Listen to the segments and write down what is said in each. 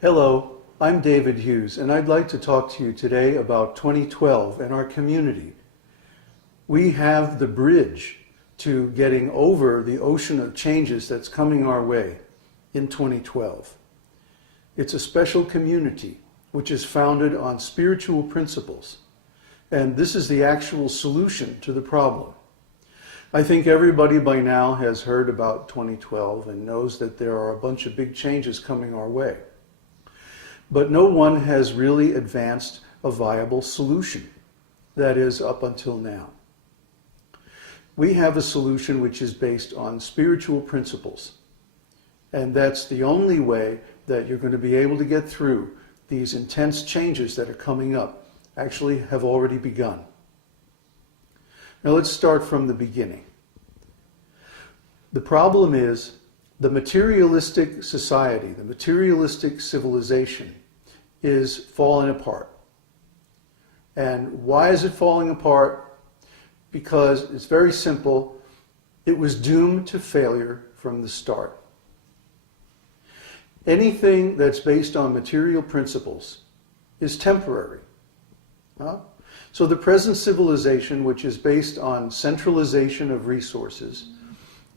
Hello, I'm David Hughes, and I'd like to talk to you today about 2012 and our community. We have the bridge to getting over the ocean of changes that's coming our way in 2012. It's a special community which is founded on spiritual principles, and this is the actual solution to the problem. I think everybody by now has heard about 2012 and knows that there are a bunch of big changes coming our way. But no one has really advanced a viable solution, that is, up until now. We have a solution which is based on spiritual principles, and that's the only way that you're going to be able to get through these intense changes that are coming up, actually have already begun. Now let's start from the beginning. The problem is the materialistic society, the materialistic civilization is falling apart. And why is it falling apart? Because it's very simple. It was doomed to failure from the start. Anything that's based on material principles is temporary. So the present civilization, which is based on centralization of resources,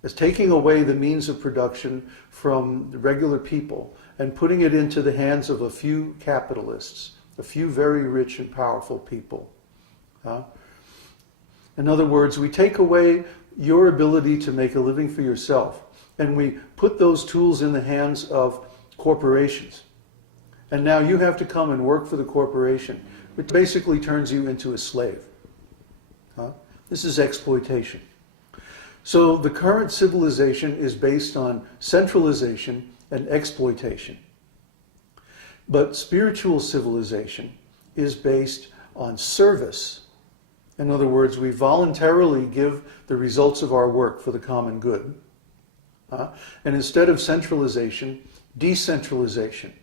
is taking away the means of production from the regular people and putting it into the hands of a few capitalists, a few very rich and powerful people. In other words, we take away your ability to make a living for yourself, and we put those tools in the hands of corporations. And now you have to come and work for the corporation, which basically turns you into a slave. This is exploitation. So the current civilization is based on centralization and exploitation. But spiritual civilization is based on service. In other words, we voluntarily give the results of our work for the common good. And instead of centralization, decentralization.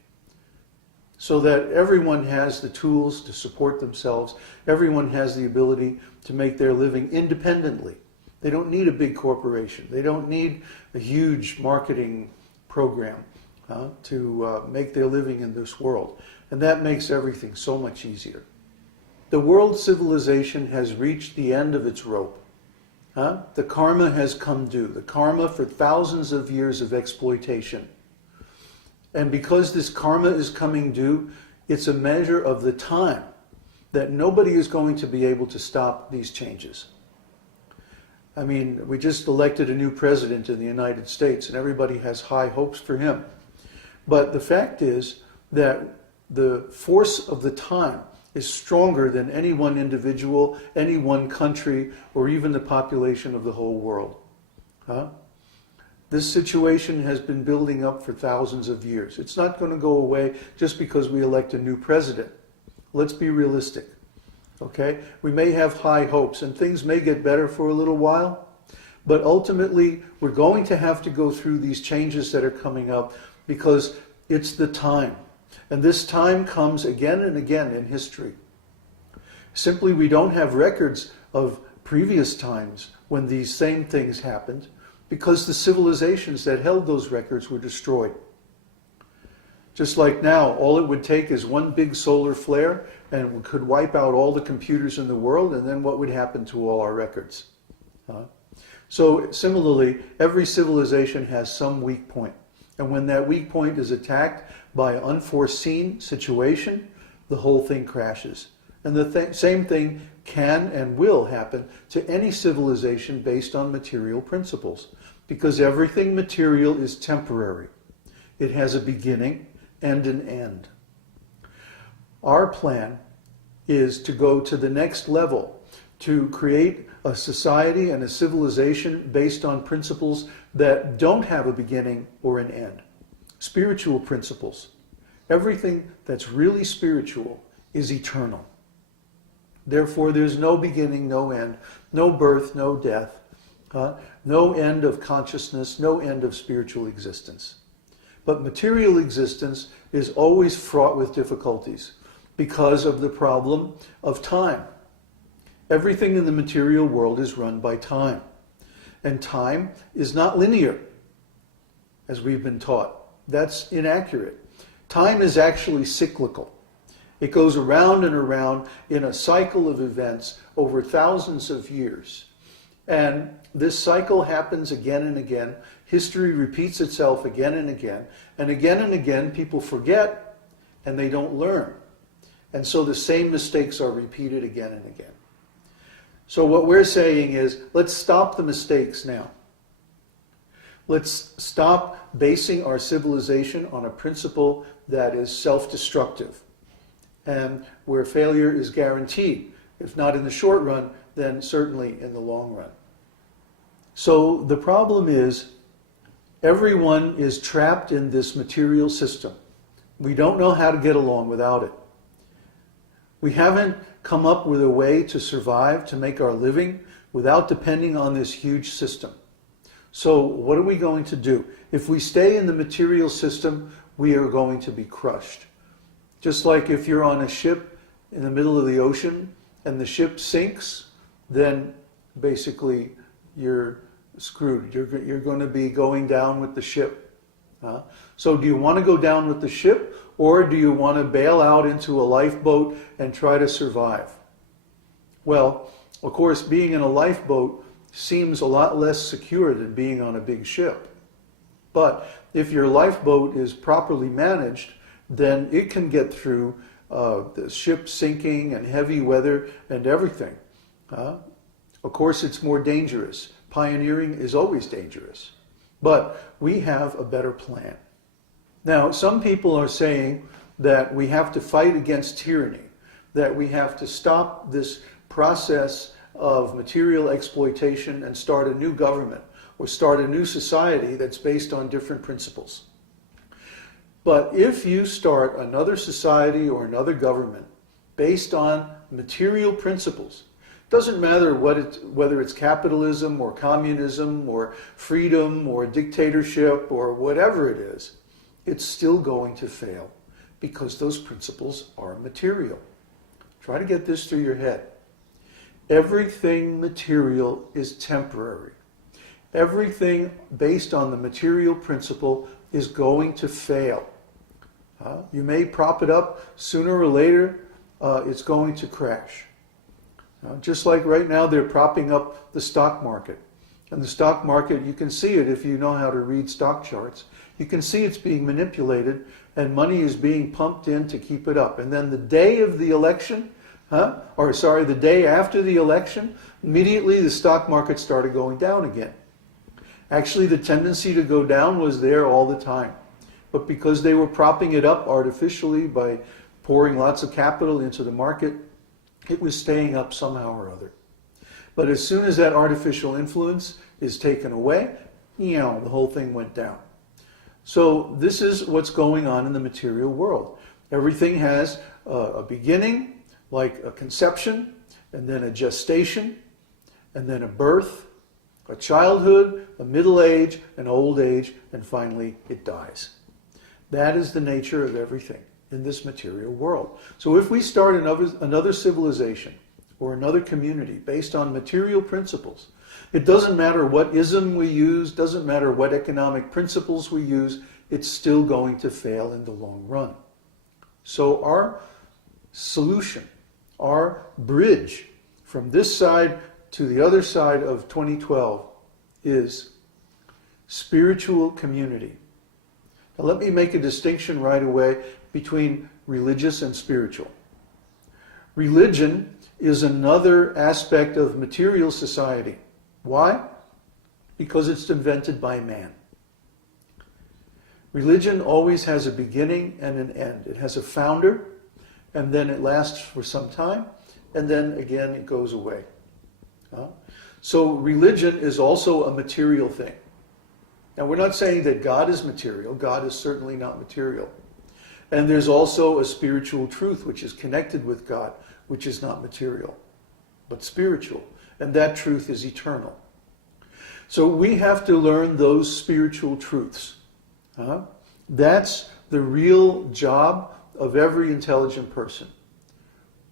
So that everyone has the tools to support themselves. Everyone has the ability to make their living independently. They don't need a big corporation. They don't need a huge marketing program to make their living in this world. And that makes everything so much easier. The world civilization has reached the end of its rope. The karma has come due. The karma for thousands of years of exploitation. And because this karma is coming due, it's a measure of the time that nobody is going to be able to stop these changes. I mean, we just elected a new president in the United States, and everybody has high hopes for him. But the fact is that the force of the time is stronger than any one individual, any one country, or even the population of the whole world. This situation has been building up for thousands of years. It's not going to go away just because we elect a new president. Let's be realistic. Okay? We may have high hopes and things may get better for a little while, but ultimately we're going to have to go through these changes that are coming up because it's the time. And this time comes again and again in history. Simply, we don't have records of previous times when these same things happened because the civilizations that held those records were destroyed. Just like now, all it would take is one big solar flare and we could wipe out all the computers in the world, and then what would happen to all our records? So similarly, every civilization has some weak point. And when that weak point is attacked by an unforeseen situation, the whole thing crashes. And the same thing can and will happen to any civilization based on material principles. Because everything material is temporary. It has a beginning and an end. Our plan is to go to the next level, to create a society and a civilization based on principles that don't have a beginning or an end. Spiritual principles. Everything that's really spiritual is eternal. Therefore, there's no beginning, no end, no birth, no death, no end of consciousness, no end of spiritual existence. But material existence is always fraught with difficulties because of the problem of time. Everything in the material world is run by time. And time is not linear, as we've been taught. That's inaccurate. Time is actually cyclical. It goes around and around in a cycle of events over thousands of years. And this cycle happens again and again. History repeats itself again and again. And again, people forget and they don't learn. And so the same mistakes are repeated again and again. So what we're saying is, let's stop the mistakes now. Let's stop basing our civilization on a principle that is self-destructive and where failure is guaranteed. If not in the short run, then certainly in the long run. So the problem is, everyone is trapped in this material system. We don't know how to get along without it. We haven't come up with a way to survive, to make our living, without depending on this huge system. So what are we going to do? If we stay in the material system, we are going to be crushed. Just like if you're on a ship in the middle of the ocean and the ship sinks, then basically you're screwed. You're going to be going down with the ship. So do you want to go down with the ship, or do you want to bail out into a lifeboat and try to survive? Well, of course, being in a lifeboat seems a lot less secure than being on a big ship. But if your lifeboat is properly managed, then it can get through the ship sinking and heavy weather and everything. Of course, it's more dangerous. Pioneering is always dangerous. But we have a better plan. Now, some people are saying that we have to fight against tyranny, that we have to stop this process of material exploitation and start a new government or start a new society that's based on different principles. But if you start another society or another government based on material principles, doesn't matter whether it's capitalism or communism or freedom or dictatorship or whatever it is, it's still going to fail because those principles are material. Try to get this through your head. Everything material is temporary. Everything based on the material principle is going to fail. You may prop it up, sooner or later it's going to crash. Just like right now they're propping up the stock market. And the stock market, you can see it if you know how to read stock charts. You can see it's being manipulated and money is being pumped in to keep it up. And then the day of the election, the day after the election, immediately the stock market started going down again. Actually, the tendency to go down was there all the time. But because they were propping it up artificially by pouring lots of capital into the market, it was staying up somehow or other. But as soon as that artificial influence is taken away, the whole thing went down. So this is what's going on in the material world. Everything has a beginning, like a conception, and then a gestation, and then a birth, a childhood, a middle age, an old age, and finally it dies. That is the nature of everything in this material world. So if we start another civilization or another community based on material principles, it doesn't matter what ism we use, doesn't matter what economic principles we use, it's still going to fail in the long run. So our solution, our bridge from this side to the other side of 2012 is spiritual community. Now let me make a distinction right away between religious and spiritual. Religion is another aspect of material society. Why? Because it's invented by man. Religion always has a beginning and an end. It has a founder, and then it lasts for some time, and then again it goes away. So religion is also a material thing. Now we're not saying that God is material. God is certainly not material. And there's also a spiritual truth which is connected with God, which is not material, but spiritual. And that truth is eternal. So we have to learn those spiritual truths. That's the real job of every intelligent person.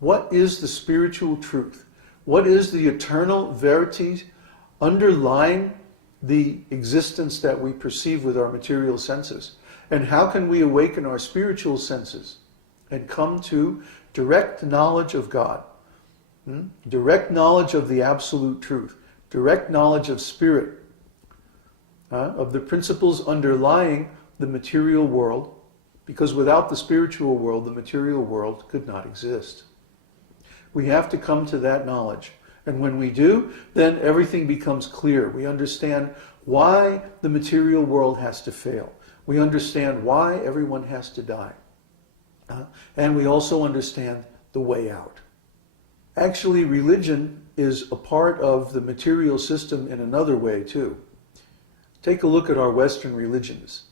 What is the spiritual truth? What is the eternal verities underlying the existence that we perceive with our material senses? And how can we awaken our spiritual senses and come to direct knowledge of God? Direct knowledge of the absolute truth. Direct knowledge of spirit. Of the principles underlying the material world. Because without the spiritual world, the material world could not exist. We have to come to that knowledge. And when we do, then everything becomes clear. We understand why the material world has to fail. We understand why everyone has to die. And we also understand the way out. Actually, religion is a part of the material system in another way too. Take a look at our Western religions.